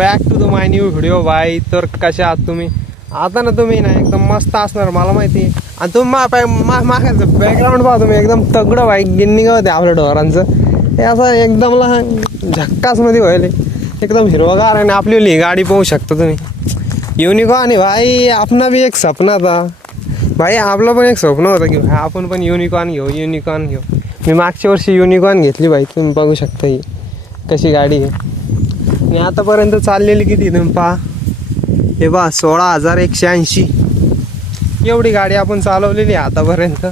Back to the my new video bye. तर कशा आहात तुम्ही? आता ना तुम्ही ना एकदम मस्त असणार मला माहिती आहे. आणि तुम्ही मागायचं बॅकग्राऊंड पहा तुम्ही एकदम तगडं बाईक गिन्नी होते आपल्या ढोरांचं. हे असं एकदम लहान झक्कासमध्ये व्हायला एकदम हिरवगार. आणि आपली गाडी पाहू शकता तुम्ही युनिकॉर्न आहे भाई. आपला बी एक स्वप्न होता भाई, आपलं पण एक स्वप्न होतं की भाई आपण पण युनिकॉर्न घेऊ. मी मागच्या वर्षी युनिकॉर्न घेतली भाई. तुम्ही बघू शकता ही कशी गाडी आहे. आणि आतापर्यंत चाललेली किती तुम्ही पहा, हे बा 16,180 एवढी गाडी आपण चालवलेली आहे आतापर्यंत.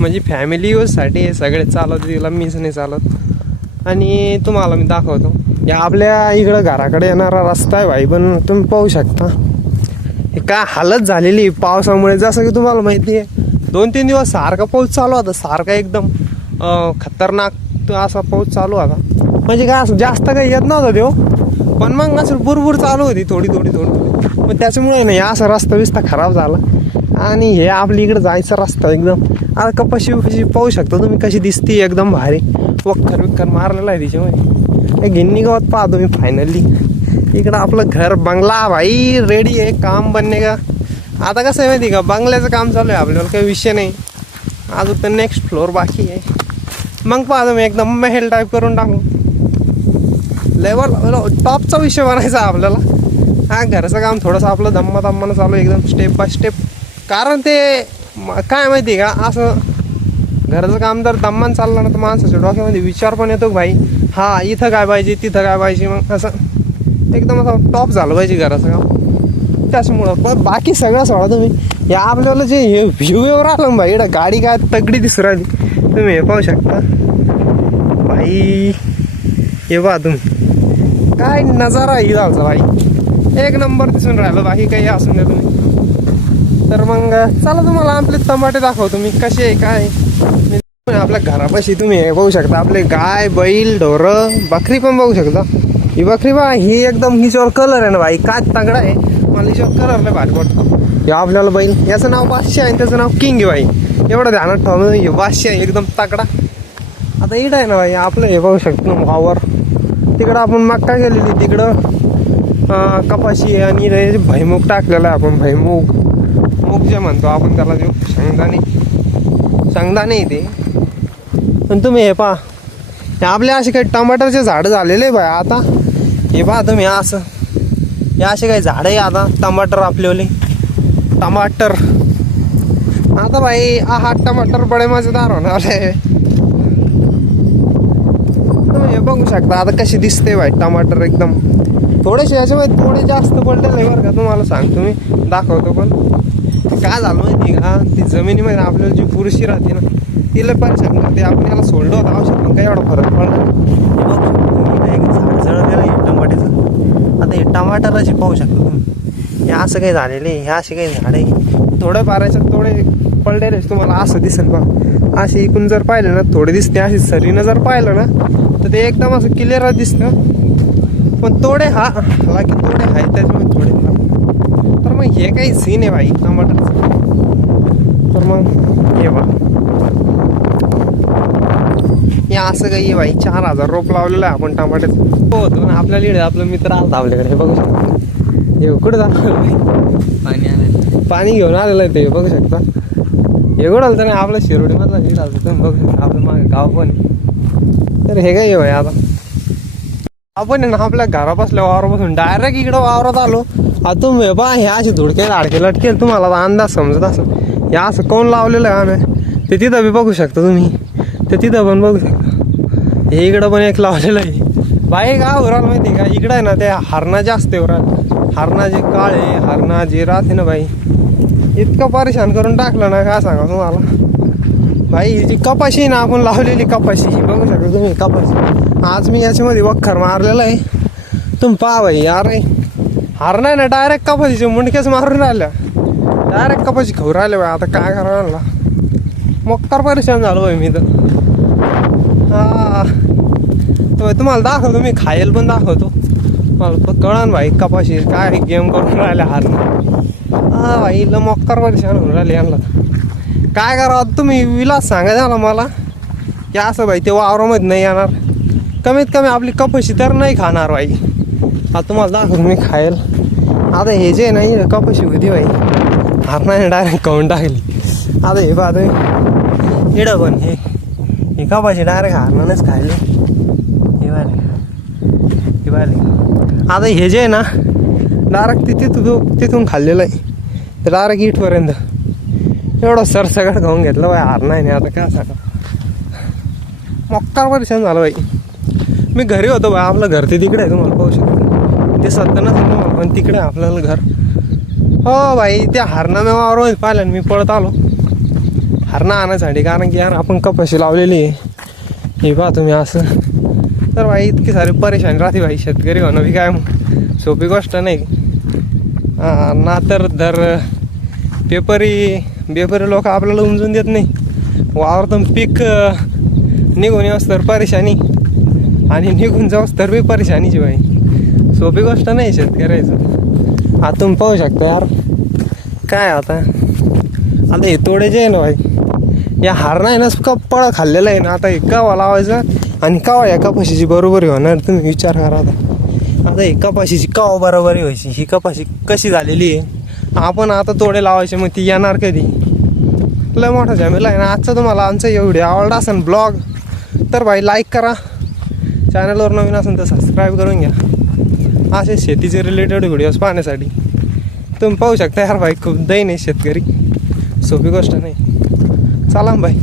म्हणजे फॅमिली यूजसाठी हे सगळे चालवते, तिला मीच नाही चालत. आणि तुम्हाला मी दाखवतो या आपल्या इकडं घराकडे येणारा रस्ता आहे भाई. पण तुम्ही पाहू शकता हे काय हालत झालेली पावसामुळे. जसं की तुम्हाला माहिती आहे 2-3 दिवस सारखा पाऊस चालू होता, सारखा एकदम खतरनाक असा पाऊस चालू होता. म्हणजे काय असं जास्त काही येत नव्हता देव, पण मग असं बुरबुर चालू होती थोडी. मग त्याच्यामुळे नाही असा रस्ता बिस्ता खराब झाला. आणि हे आपल्या इकडं जायचा रस्ता एकदम आता कपाशी पाहू शकता तुम्ही कशी दिसते, एकदम भारी वक्कर मारलेला आहे तिच्यामध्ये. हे गिन्नी गावात पाहा तुम्ही फायनली. इकडं आपलं घर बंगला भाई रेडी आहे, काम बनणे का. आता कसं आहे माहिती का, बंगल्याचं काम चालू आहे आपल्याला, काही विषय नाही. अजून तर नेक्स्ट फ्लोअर बाकी आहे. मग पाहा तुम्ही एकदम महल टाईप करून टाकू. लेवल टॉपचा विषय बनायचा आपल्याला. हा घरचं काम थोडंसं आपलं दम्मानं चालू एकदम स्टेप बाय स्टेप. कारण ते काय माहिती का, असं घरचं काम जर दम्मानं चाललं ना तर माणसाच्या डोक्यामध्ये विचार पण येतो भाई हा इथं काय पाहिजे तिथं काय पाहिजे. मग असं एकदम असं टॉप झालं पाहिजे घराचं काम. त्याच्यामुळं पण बाकी सगळं सोडा तुम्ही. या आपल्याला जे हे व्ह्यू एवर आलं भाई, इकडं गाडी काय तगडी दिसू राहिली तुम्ही हे पाहू शकता भाई. हे पहा तुम्ही काय नजारा ही झाला भाई, एक नंबर दिसून राहिलं. बाकी काही असून द्या तुम्ही. तर मग चला तुम्हाला आपले टमाटे दाखवतो मी कसे आहे काय. आपल्या घरापाशी तुम्ही हे बघू शकता आपले गाय बैल ढोरं बकरी पण बघू शकता. ही बकरी बा ही एकदम हिच्यावर कलर आहे ना भाई, काय तगडा आहे. मला हिच्यावर कलर नाही भारी वाटतो. हे आपल्याला बैल याचं नाव बादशाह आहे, त्याचं नाव किंग आहे भाई. एवढं ध्यानात ठेवलं हे बादशाह आहे एकदम तगडा. आता इकडं आहे ना भाई आपलं हे बघू शकतो वावर. तिकडं आपण मक्का गेलेली, तिकडं कपाशी आणि भैमुग टाकलेला आहे आपण. मूग जे म्हणतो आपण त्याला, जो शेंगदाणे येते. पण तुम्ही हे पहा हे आपले असे काही टमाटरचे झाडं झालेले भाई. आता हे पहा तुम्ही असं हे असे काही झाडं आहे आता टमाटर आपलेवले टमाटर. आता भाई हा टमाटर बडे मजेदार होणार आहे. तुम्ही हे बघू शकता आता कशी दिसते भाई टमाटर एकदम. थोडेसे याच्यामध्ये थोडे जास्त पडलेले आहे बरं का, तुम्हाला सांगतो मी दाखवतो. पण काय झालं माहिती का, ती जमिनीमध्ये आपल्याला जी बुरशी राहते ना तिला परेशान करते. आपण याला सोडलं होतं औषध पण काही एवढा फरक पडला. एक झाड जळलेलं आहे टमाट्याचं. आता हे टमाटरची पाहू शकता तुम्ही. हे असं काही झालेलं आहे, हे असे काही झाड आहे थोडे पारायच्यात थोडे पडलेले तुम्हाला असं दिसेल बा. असे इकून जर पाहिलं ना थोडे दिसते, अशी सरीनं जर पाहिलं ना तर ते एकदम असं क्लिअर दिसतं. पण थोडे हालाकी थोडे आहे त्याच्यामुळे थोडे. तर मग हे काही सीन आहे भाई टमाटरचं. तर मग हे बा हे असं काही आहे भाई. 4,000 रोप लावलेलं आहे आपण टमाट्याचं. हो होतो ना आपल्या लिड आपला मित्र आला आपल्याकडे. हे बघू शकता हे कुठं जाणार भाई, पाणी घेऊन आलेलं आहे ते बघू शकता. हे कुठं आलं तर नाही आपल्या शिरोडीमधला लीड आलं तुम्ही बघू शकता. आपलं मागे गाव पण. तर हे काय भाई आता आपण ना आपल्या घरापासल्या वावरापासून डायरेक्ट इकडं वावरात आलो. आता तुम्ही बा हे असे धुडके लाडके लटके तुम्हाला अंदाज समजत असं हे असं कोण लावलेलं आहे आम्ही ते तिथं बी बघू शकता तुम्ही. ते तिथं पण बघू शकता. हे इकडं पण एक लावलेलं आहे बाई. का उराल माहिती आहे का, इकडं आहे ना ते हरणा जास्त उराल. हरणा जे काळे हरणा जे राहते ना भाई इतकं परेशान करून टाकलं ना काय सांगा तुम्हाला भाई. जी कपाशी ना आपण लावलेली कपाशी बघू शकता तुम्ही कपाशी. आज मी याच्यामध्ये वखर मारलेला आहे तुम्ही पहा भाई. यार हार नाही ना डायरेक्ट कपाशीचे मुंडकेच मारून राहिल्या, डायरेक्ट कपाशी खाऊ राहिले भाई. आता काय करायला मक्कर परेशान झालो भाई मी तर. हा तुम्हाला दाखवतो मी, खायला पण दाखवतो. मला कळण भाई कपाशी काय गेम करून राहिल्या हार. हा भाई ल मक्कर परेशान होऊन राहिले यांना. काय करावं तुम्ही विलास सांगा झाला मला की असं भाई ते वावरामध्ये नाही येणार. कमीत कमी आपली कपाशी तर नाही खाणार भाई. आता तुम्हाला दाखवतो मी खायला. आता हे जे नाही कपाशी होती बाई हरणाने डायरेक्ट खाऊन टाकली. आता हे पाहतो इडं पण हे कपाशी डायरेक्ट हरणानेच खायले. हे पाहिले आता हे जे आहे ना डायरेक्ट तिथून खाल्लेलं आहे डायरेक्ट इथपर्यंत. एवढं सरसकट खाऊन घेतलं बाई हरणाने. आता काय सांगा मोक्कार परेशान झालं बाई. मी घरी होतो बाई. आपलं घर ते तिकडे आहे तुम्हाला पाहू शकतो. ते सत्तर ना पण तिकडे आपल्याला घर. हो बाई त्या हरणा मी वावरमध्ये पाहिलं मी पळत आलो हरणा आणण्यासाठी. कारण की यार आपण कपाशी लावलेली आहे. हे पहा तुम्ही असं. तर बाई इतकी सारी परेशानी राहते बाई. शेतकरी होणं बी काय सोपी गोष्ट नाही. ना तर बेपरी लोक आपल्याला उमजून देत नाही. वावरतून पीक निघून येऊस तर परेशानी आणि निघून जाऊस तर बी परेशानीची बाई. सोपी गोष्ट नाही शेतकऱ्याचं. आता तुम्ही पाहू शकता यार काय आता हे तोडे जे आहे ना बाई या हारणं आहे ना पळं खाल्लेलं आहे ना. आता हे कवा लावायचं आणि कवा या कपाशीची बरोबरी होणार तुम्ही विचार करा. आता हे कपाशीची कवा बरोबरी व्हायची. ही कपाशी कशी झालेली आहे. आपण आता तोडे लावायचे मग ती येणार कधी. लय मोठा झॅमेला आहे ना. आजचा तुम्हाला आमचा व्हिडिओ आवडला असेल ब्लॉग तर भाई लाईक करा. चॅनलवर नवीन असेल तर सबस्क्राईब करून घ्या. असे शेतीचे रिलेटेड व्हिडिओज पाहण्यासाठी. तुम्ही पाहू शकता यार भाई खूप दैन आहे शेतकरी. सोपी गोष्ट नाही. चला भाई.